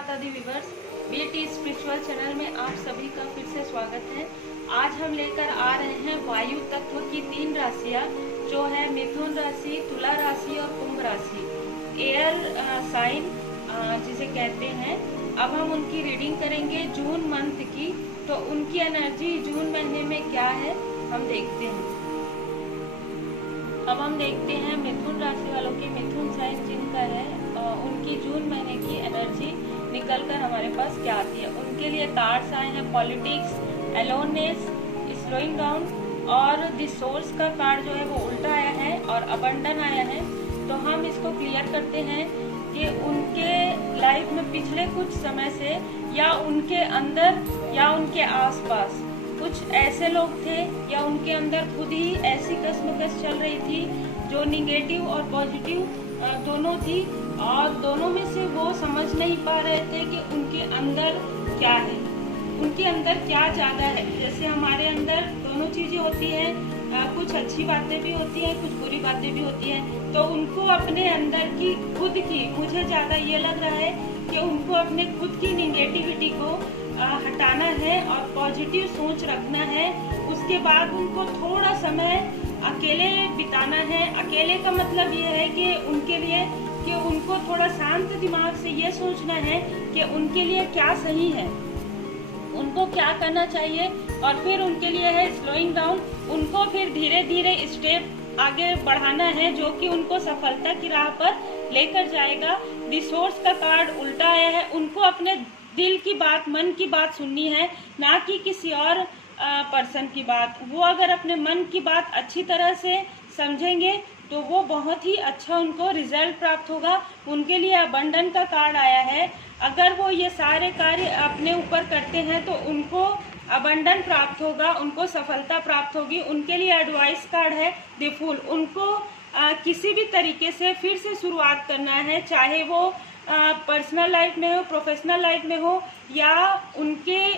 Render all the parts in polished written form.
माता the viewers, BT spiritual channel में आप सभी का फिर से स्वागत है। आज हम लेकर आ रहे हैं वायु तत्व की 3 राशियां जो है मिथुन राशि, तुला राशि और कुंभ राशि, एयर साइन जिसे कहते हैं। अब हम उनकी रीडिंग करेंगे जून मंथ की। तो उनकी एनर्जी जून महीने में क्या है हम देखते हैं। अब हम देखते हैं मिथुन राशि वालों की, मिथुन साइन जिनका है उनकी जून महीने की एनर्जी निकल कर हमारे पास क्या आती है। उनके लिए कार्ड्स आए हैं पॉलिटिक्स, एलोननेस, स्लोइंग डाउन और द सोर्स का कार्ड जो है वो उल्टा आया है और अबंडन आया है। तो हम इसको क्लियर करते हैं कि उनके लाइफ में पिछले कुछ समय से या उनके अंदर या उनके आसपास कुछ ऐसे लोग थे या उनके अंदर खुद ही ऐसी कश्मकश चल रही थी जो निगेटिव और पॉजिटिव दोनों थी, और दोनों में से वो समझ नहीं पा रहे थे कि उनके अंदर क्या है, उनके अंदर क्या ज़्यादा है। जैसे हमारे अंदर दोनों चीज़ें होती हैं, कुछ अच्छी बातें भी होती हैं, कुछ बुरी बातें भी होती हैं। तो उनको अपने अंदर की खुद की, मुझे ज़्यादा ये लग रहा है कि उनको अपने खुद की निगेटिविटी को हटाना है और पॉजिटिव सोच रखना है। उसके बाद उनको थोड़ा समय अकेले बिताना है। अकेले का मतलब ये है कि उनके लिए कि उनको थोड़ा शांत दिमाग से ये सोचना है कि उनके लिए क्या सही है, उनको क्या करना चाहिए। और फिर उनके लिए है स्लोइंग डाउन, उनको फिर धीरे धीरे स्टेप आगे बढ़ाना है जो कि उनको सफलता की राह पर लेकर जाएगा। द सोर्स का कार्ड उल्टा आया है। उनको अपने दिल की बात, मन की बात सुननी है, ना कि किसी और पर्सन की बात। वो अगर अपने मन की बात अच्छी तरह से समझेंगे तो वो बहुत ही अच्छा उनको रिजल्ट प्राप्त होगा। उनके लिए अबंडन का कार्ड आया है। अगर वो ये सारे कार्य अपने ऊपर करते हैं तो उनको अबंडन प्राप्त होगा, उनको सफलता प्राप्त होगी। उनके लिए एडवाइस कार्ड है द फूल। उनको किसी भी तरीके से फिर से शुरुआत करना है, चाहे वो पर्सनल लाइफ में हो, प्रोफेशनल लाइफ में हो, या उनके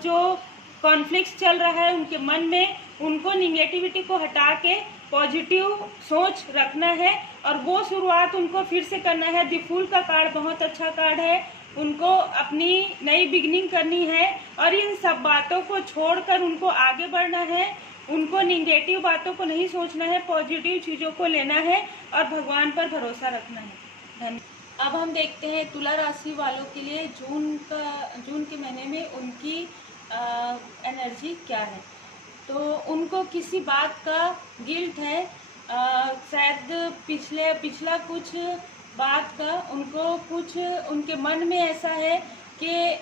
जो कॉन्फ्लिक्ट चल रहा है उनके मन में, उनको निगेटिविटी को हटा के पॉजिटिव सोच रखना है और वो शुरुआत उनको फिर से करना है। द फूल का कार्ड बहुत अच्छा कार्ड है। उनको अपनी नई बिगनिंग करनी है और इन सब बातों को छोड़कर उनको आगे बढ़ना है। उनको निगेटिव बातों को नहीं सोचना है, पॉजिटिव चीज़ों को लेना है और भगवान पर भरोसा रखना है। धन्यवाद। अब हम देखते हैं तुला राशि वालों के लिए जून के महीने में उनकी एनर्जी क्या है। तो उनको किसी बात का गिल्ट है, शायद पिछला कुछ बात का उनको कुछ उनके मन में ऐसा है कि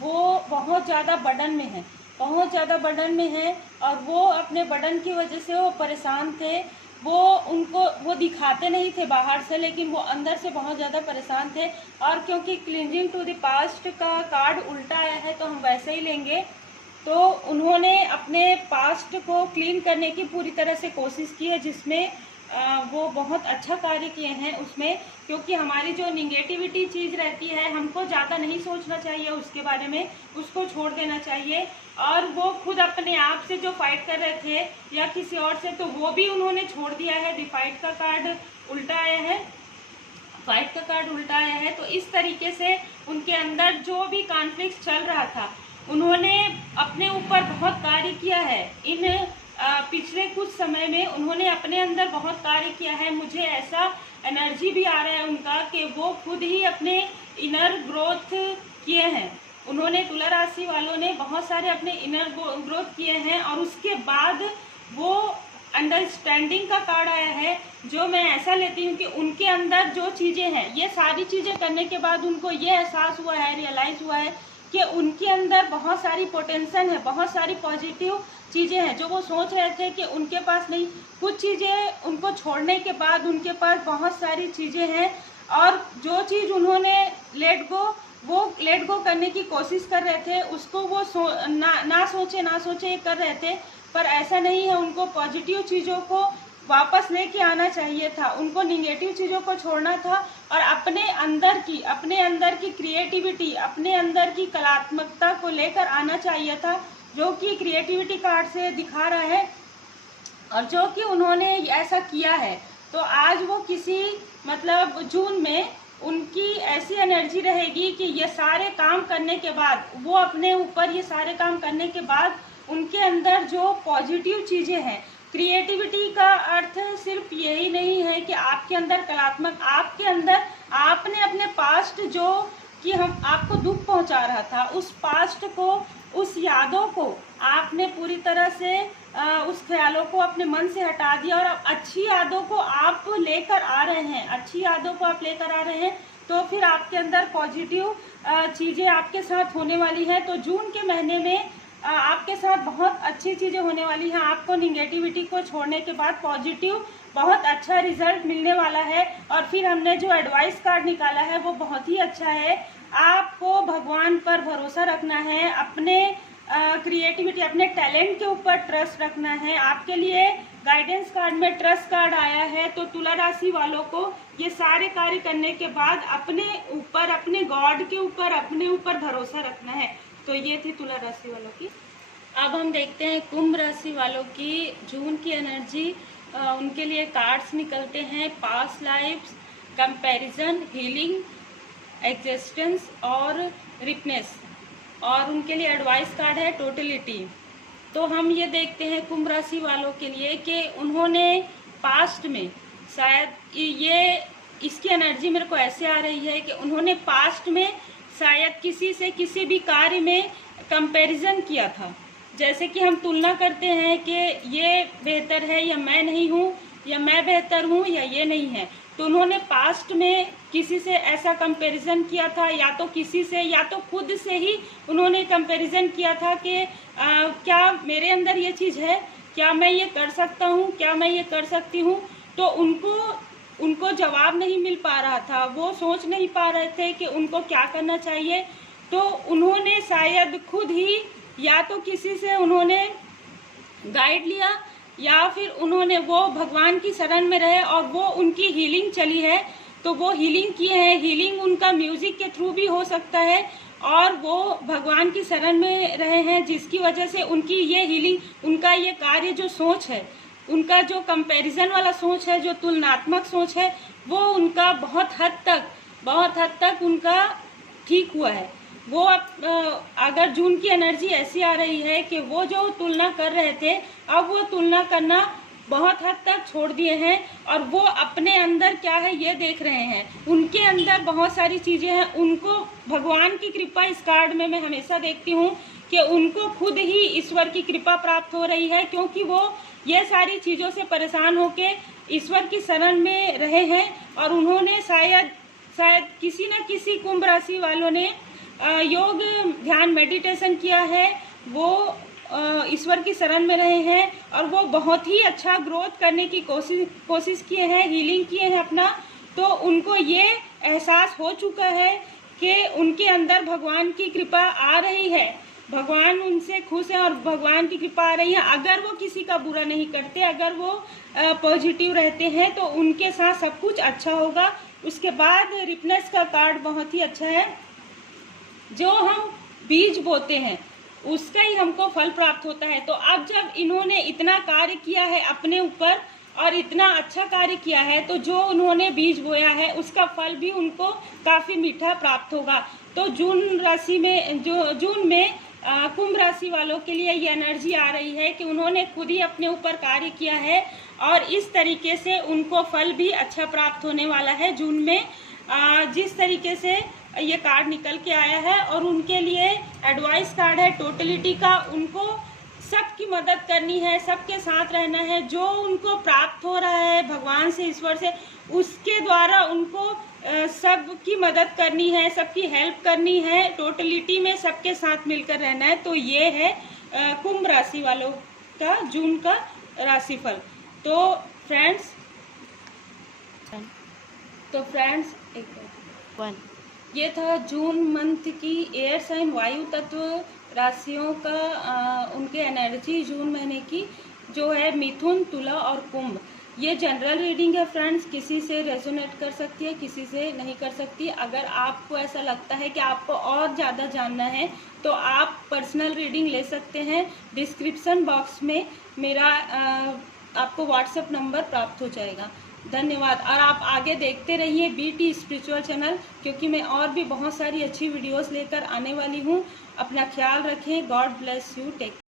वो बहुत ज़्यादा बर्डन में है, बहुत ज़्यादा बर्डन में है और वो अपने बर्डन की वजह से वो परेशान थे। वो दिखाते नहीं थे बाहर से, लेकिन वो अंदर से बहुत ज़्यादा परेशान थे। और क्योंकि क्लींजिंग टू द पास्ट का कार्ड उल्टा आया है तो हम वैसे ही लेंगे। तो उन्होंने अपने पास्ट को क्लीन करने की पूरी तरह से कोशिश की है, जिसमें वो बहुत अच्छा कार्य किए हैं उसमें। क्योंकि हमारी जो निगेटिविटी चीज़ रहती है, हमको ज़्यादा नहीं सोचना चाहिए उसके बारे में, उसको छोड़ देना चाहिए। और वो खुद अपने आप से जो फाइट कर रहे थे या किसी और से, तो वो भी उन्होंने छोड़ दिया है। द फाइट का कार्ड उल्टा आया है, फाइट का कार्ड उल्टा आया है। तो इस तरीके से उनके अंदर जो भी कॉन्फ्लिक्ट चल रहा था, उन्होंने अपने ऊपर बहुत कार्य किया है। इन पिछले कुछ समय में उन्होंने अपने अंदर बहुत कार्य किया है। मुझे ऐसा एनर्जी भी आ रहा है उनका कि वो खुद ही अपने इनर ग्रोथ किए हैं। उन्होंने, तुला राशि वालों ने बहुत सारे अपने इनर ग्रोथ किए हैं और उसके बाद वो अंडरस्टैंडिंग का कार्ड आया है, जो मैं ऐसा लेती हूँ कि उनके अंदर जो चीज़ें हैं, ये सारी चीज़ें करने के बाद उनको ये एहसास हुआ है, रियलाइज़ हुआ है कि उनके अंदर बहुत सारी पोटेंशियल है, बहुत सारी पॉजिटिव चीज़ें हैं जो वो सोच रहे थे कि उनके पास नहीं। कुछ चीज़ें उनको छोड़ने के बाद उनके पास बहुत सारी चीज़ें हैं और जो चीज़ उन्होंने लेट गो करने की कोशिश कर रहे थे, उसको वो ना सोचे कर रहे थे। पर ऐसा नहीं है, उनको पॉजिटिव चीज़ों को वापस लेके आना चाहिए था, उनको निगेटिव चीज़ों को छोड़ना था और अपने अंदर की क्रिएटिविटी, अपने अंदर की कलात्मकता को लेकर आना चाहिए था, जो कि क्रिएटिविटी कार्ड से दिखा रहा है और जो कि उन्होंने ऐसा किया है। तो आज वो किसी जून में उनकी ऐसी एनर्जी रहेगी कि ये सारे काम करने के बाद, वो अपने ऊपर ये सारे काम करने के बाद उनके अंदर जो पॉजिटिव चीज़ें हैं, क्रिएटिविटी का अर्थ सिर्फ यही नहीं है कि आपके अंदर कलात्मक, आपके अंदर आपने अपने पास्ट जो कि हम आपको दुख पहुंचा रहा था, उस पास्ट को, उस यादों को आपने पूरी तरह से उस ख्यालों को अपने मन से हटा दिया और अब अच्छी यादों को आप लेकर आ रहे हैं, अच्छी यादों को आप लेकर आ रहे हैं। तो फिर आपके अंदर पॉजिटिव चीज़ें आपके साथ होने वाली है। तो जून के महीने में आपके साथ बहुत अच्छी चीज़ें होने वाली हैं। आपको निगेटिविटी को छोड़ने के बाद पॉजिटिव बहुत अच्छा रिजल्ट मिलने वाला है। और फिर हमने जो एडवाइस कार्ड निकाला है वो बहुत ही अच्छा है। आपको भगवान पर भरोसा रखना है, अपने क्रिएटिविटी, अपने टैलेंट के ऊपर ट्रस्ट रखना है। आपके लिए गाइडेंस कार्ड में ट्रस्ट कार्ड आया है। तो तुला राशि वालों को ये सारे कार्य करने के बाद अपने ऊपर, अपने गॉड के ऊपर, अपने ऊपर भरोसा रखना है। तो ये थी तुला राशि वालों की। अब हम देखते हैं कुंभ राशि वालों की जून की एनर्जी। उनके लिए कार्ड्स निकलते हैं, past lifes, comparison, healing, existence और रिपनेस। और उनके लिए एडवाइस कार्ड है टोटलिटी। तो हम ये देखते हैं कुंभ राशि वालों के लिए कि उन्होंने पास्ट में शायद ये, इसकी एनर्जी मेरे को ऐसे आ रही है कि उन्होंने पास्ट में शायद किसी से किसी भी कार्य में कंपैरिजन किया था। जैसे कि हम तुलना करते हैं कि ये बेहतर है या मैं नहीं हूँ, या मैं बेहतर हूँ या ये नहीं है। तो उन्होंने पास्ट में किसी से ऐसा कंपैरिजन किया था, या तो किसी से या तो खुद से ही उन्होंने कंपैरिजन किया था कि क्या मेरे अंदर ये चीज़ है, क्या मैं ये कर सकता हूँ, क्या मैं ये कर सकती हूँ। तो उनको जवाब नहीं मिल पा रहा था, वो सोच नहीं पा रहे थे कि उनको क्या करना चाहिए। तो उन्होंने शायद खुद ही या तो किसी से उन्होंने गाइड लिया, या फिर उन्होंने वो भगवान की शरण में रहे और वो उनकी हीलिंग चली है। तो वो हीलिंग किए हैं। हीलिंग उनका म्यूजिक के थ्रू भी हो सकता है, और वो भगवान की शरण में रहे हैं, जिसकी वजह से उनकी ये हीलिंग, उनका ये कार्य, जो सोच है, उनका जो कंपैरिजन वाला सोच है, जो तुलनात्मक सोच है, वो उनका बहुत हद तक उनका ठीक हुआ है। वो अगर जून की एनर्जी ऐसी आ रही है कि वो जो तुलना कर रहे थे, अब वो तुलना करना बहुत हद तक छोड़ दिए हैं, और वो अपने अंदर क्या है ये देख रहे हैं। उनके अंदर बहुत सारी चीज़ें हैं। उनको भगवान की कृपा इस कार्ड में मैं हमेशा देखती हूँ कि उनको खुद ही ईश्वर की कृपा प्राप्त हो रही है, क्योंकि वो ये सारी चीज़ों से परेशान होके ईश्वर की शरण में रहे हैं। और उन्होंने शायद किसी न किसी कुंभ राशि वालों ने योग, ध्यान, मेडिटेशन किया है, वो ईश्वर की शरण में रहे हैं, और वो बहुत ही अच्छा ग्रोथ करने की कोशिश किए हैं, हीलिंग किए हैं अपना। तो उनको ये एहसास हो चुका है कि उनके अंदर भगवान की कृपा आ रही है, भगवान उनसे खुश है और भगवान की कृपा आ रही है। अगर वो किसी का बुरा नहीं करते, अगर वो पॉजिटिव रहते हैं, तो उनके साथ सब कुछ अच्छा होगा। उसके बाद रिपनेस का कार्ड बहुत ही अच्छा है। जो हम बीज बोते हैं उसका ही हमको फल प्राप्त होता है। तो अब जब इन्होंने इतना कार्य किया है अपने ऊपर और इतना अच्छा कार्य किया है, तो जो उन्होंने बीज बोया है उसका फल भी उनको काफ़ी मीठा प्राप्त होगा। तो जून में कुंभ राशि वालों के लिए ये एनर्जी आ रही है कि उन्होंने खुद ही अपने ऊपर कार्य किया है, और इस तरीके से उनको फल भी अच्छा प्राप्त होने वाला है जून में, जिस तरीके से ये कार्ड निकल के आया है। और उनके लिए एडवाइस कार्ड है टोटलिटी का। उनको सबकी मदद करनी है, सबके साथ रहना है। जो उनको प्राप्त हो रहा है भगवान से, ईश्वर से, उसके द्वारा उनको सबकी मदद करनी है, सबकी हेल्प करनी है। टोटलिटी में सबके साथ मिलकर रहना है। तो ये है कुंभ राशि वालों का जून का राशिफल। तो फ्रेंड्स ये था जून मंथ की एयर साइन वायु तत्व राशियों का उनके एनर्जी जून महीने की, जो है मिथुन, तुला और कुंभ। ये जनरल रीडिंग है फ्रेंड्स, किसी से रेजोनेट कर सकती है, किसी से नहीं कर सकती। अगर आपको ऐसा लगता है कि आपको और ज़्यादा जानना है तो आप पर्सनल रीडिंग ले सकते हैं। डिस्क्रिप्शन बॉक्स में मेरा आपको व्हाट्सएप नंबर प्राप्त हो जाएगा। धन्यवाद। और आप आगे देखते रहिए BT स्पिरिचुअल चैनल, क्योंकि मैं और भी बहुत सारी अच्छी वीडियोस लेकर आने वाली हूँ। अपना ख्याल रखें। God bless you. टेक